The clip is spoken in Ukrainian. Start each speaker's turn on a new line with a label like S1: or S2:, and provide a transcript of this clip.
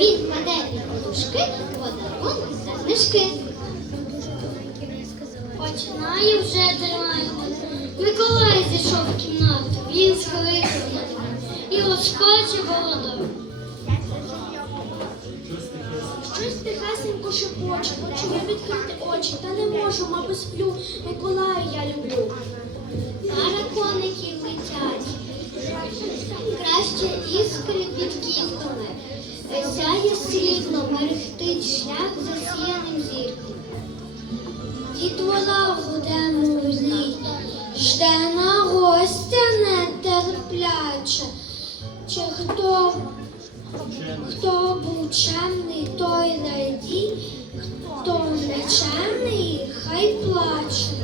S1: Він кладе під подушки подарунки та книжки.
S2: Починає вже дермати. Миколай зійшов в кімнату, він схилив над і лоскоче голодом.
S3: Щось тихесенько шепоче, хочу я відкрити очі, та не можу, мабуть, сплю. Миколая я люблю.
S1: Пара коників летять. Краще іскри під кілками. Сяє срібло, мерехтить шлях засіяним зірком.
S3: Дітвора гуде музлі, жде на гостя нетерпляче. Чи хто, хто був чемний, той раді, хто нечемний, хай плаче.